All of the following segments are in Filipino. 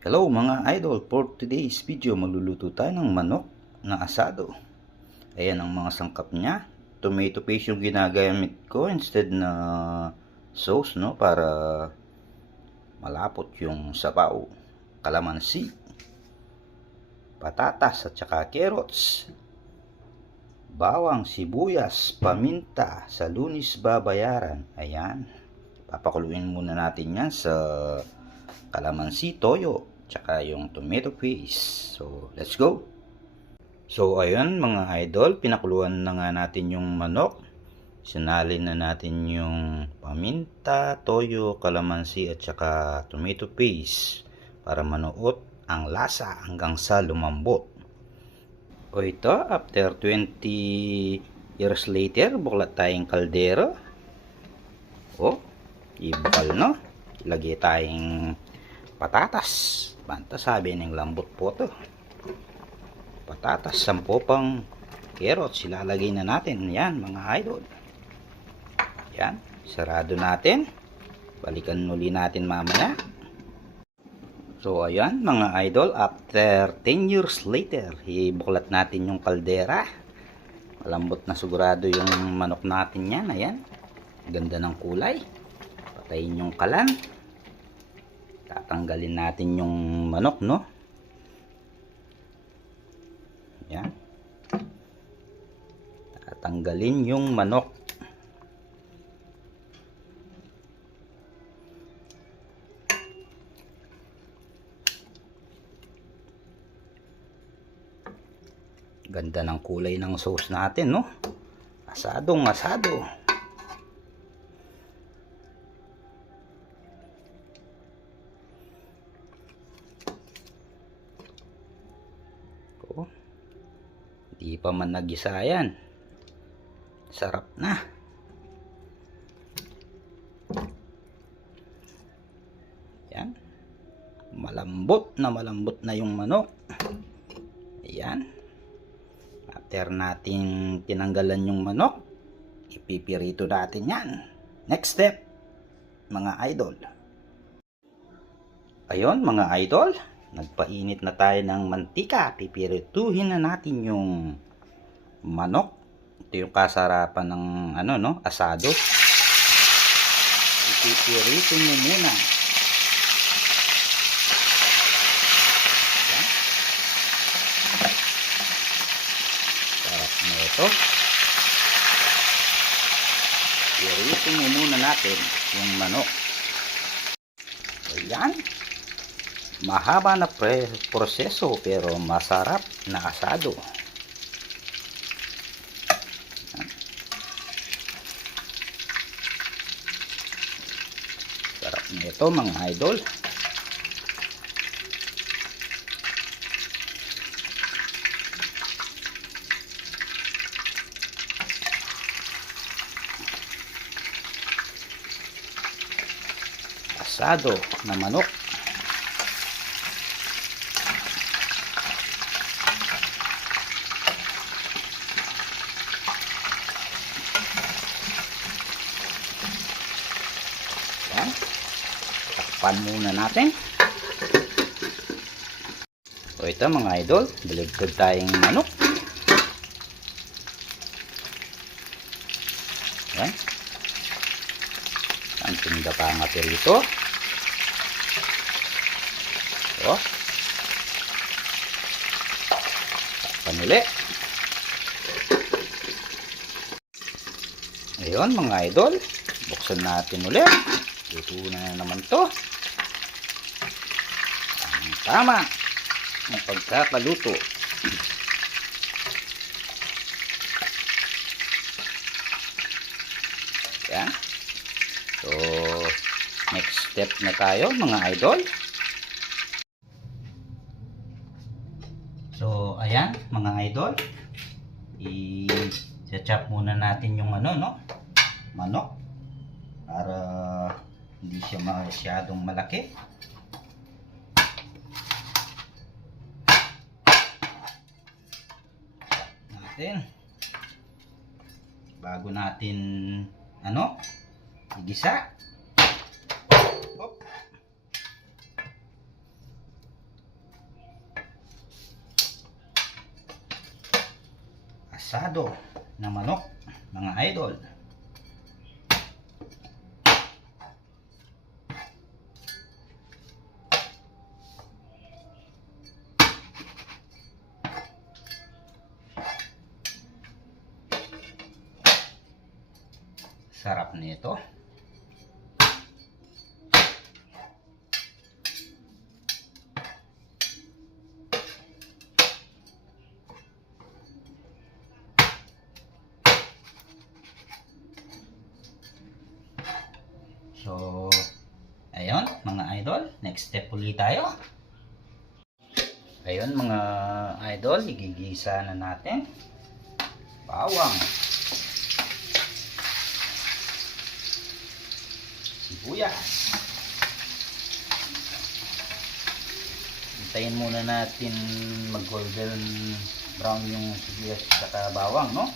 Hello mga idol, for today's video magluluto tayo ng manok na asado. Ayan ang mga sangkap niya. Tomato paste yung ginagamit ko instead na sauce, no, para malapot yung sabaw. Kalamansi, patatas at saka carrots, bawang, sibuyas, paminta, sa Lunis babayaran. Ayan, papakuluin muna natin yan sa kalamansi, toyo, tsaka yung tomato paste. So, let's go. So, ayun mga idol, pinakuluan na nga natin yung manok. Sinalin na natin yung paminta, toyo, kalamansi at saka tomato paste para manuot ang lasa hanggang sa lumambot. O ito, after 20 years later, buklat tayong kaldero. O, ibukal, no? Lagay tayong patatas. Banta, sabi ng lambot po to. Patatas, 10 pang carrots. Ilalagay na natin. Yan mga idol. Yan. Sarado natin. Balikan uli natin mamaya. So ayan mga idol. After 10 years later, ibuklat natin yung kaldera. Malambot na sigurado yung manok natin yan. Ayan. Ganda ng kulay. Patayin yung kalan. Tatanggalin natin yung manok, no? Yan. Tatanggalin yung manok. Ganda ng kulay ng sauce natin, no? Asadong asado. Di pa man nagisa yan. Sarap na. Yan. Malambot na yung manok. Ayan. After natin tinanggalan yung manok, ipipirito natin yan. Next step, mga idol. Ayun mga idol. Nagpainit na tayo ng mantika. Pipirituhin na natin yung manok. Ito yung kasarapan ng asado. Ipipirito mo muna. Yan. Sarap na ito. Pirito mo muna natin yung manok. Ayan. Mahaba na proseso pero masarap na asado. Sarap nito mga idol. Asado na manok. Takpan muna natin. So ito mga idol, baligtad tayong manok. Yan. Ang tinda pa nga perito. So. Takpan ulit. Ayun mga idol, buksan natin ulit. Luto na naman to. Ang tama ng pagkakaluto. Yan. So, next step na tayo mga idol. So, ayan mga idol. I-chop muna natin yung manok. Para hindi siya masyadong malaki. Natin. Bago natin igisa. asado na manok, mga idol. Sarap nito. So, ayun mga idol, next step ulit tayo. Ayun mga idol, igigisa na natin. Bawang, sibuyas. Hintayin muna natin mag golden brown yung sibuyas at bawang, no?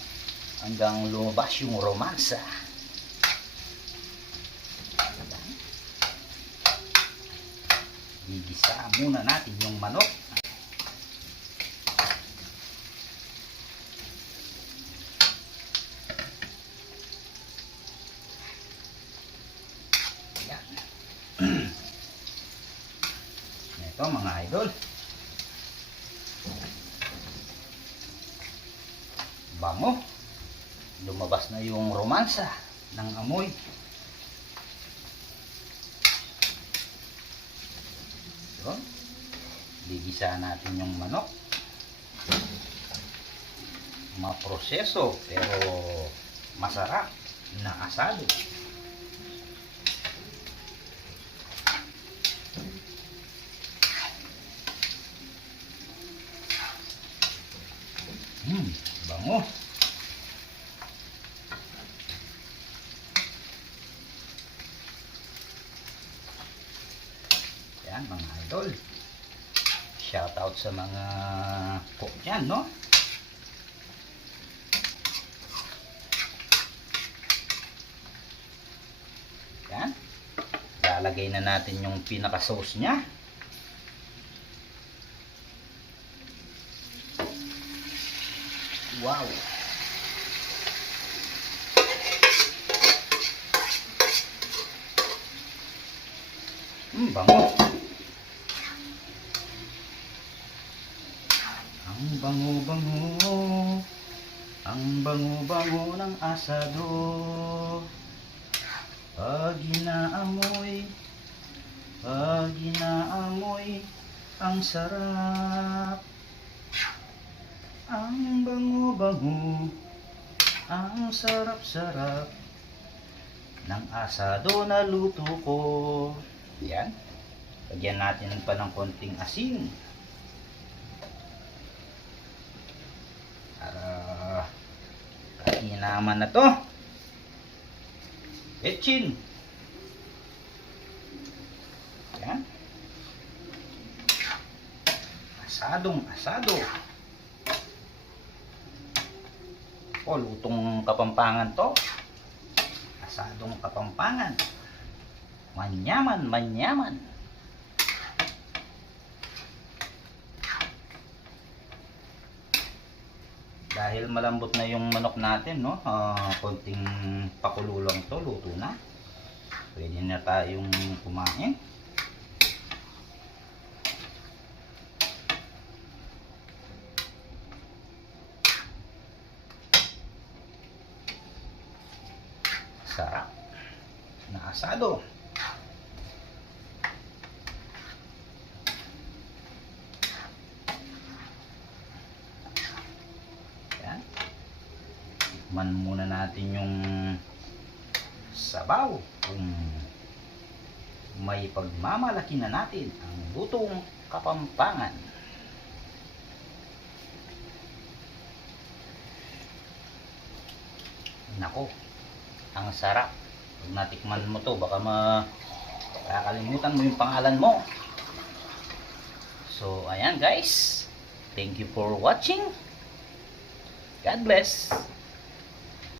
Hanggang lumabas yung romansa. Gigisa muna natin yung manok. Ayan. Ito mga idol. Bango. Lumabas na yung romansa ng amoy. Gigisa natin yung manok. Maproseso pero masarap na asado. Bango. Yan mga idol. Shout out sa mga cook dyan, no? Yan. Lalagay na natin yung pinaka-sauce niya. Wow! Bango! Ang bango-bango, ang bango-bango ng asado. Pag inaamoy, ang sarap. Ang bango-bango, ang sarap-sarap ng asado na luto ko. Yan. Lagyan natin pa ng konting asin. Naman na to. Etchin. Yan. Asadong asado. O, lutong Kapampangan to. Asadong Kapampangan. Manyaman, manyaman. Dahil malambot na yung manok natin, no? Konting pakulo lang to, luto na. Pwede na tayong kumain. Sarap na asado. Tikman muna natin yung sabaw kung may pagmamalaki na natin ang lutong Kapampangan. Nako, ang sarap. Pag natikman mo to, baka makakalimutan mo yung pangalan mo. So ayan guys, thank you for watching. God bless.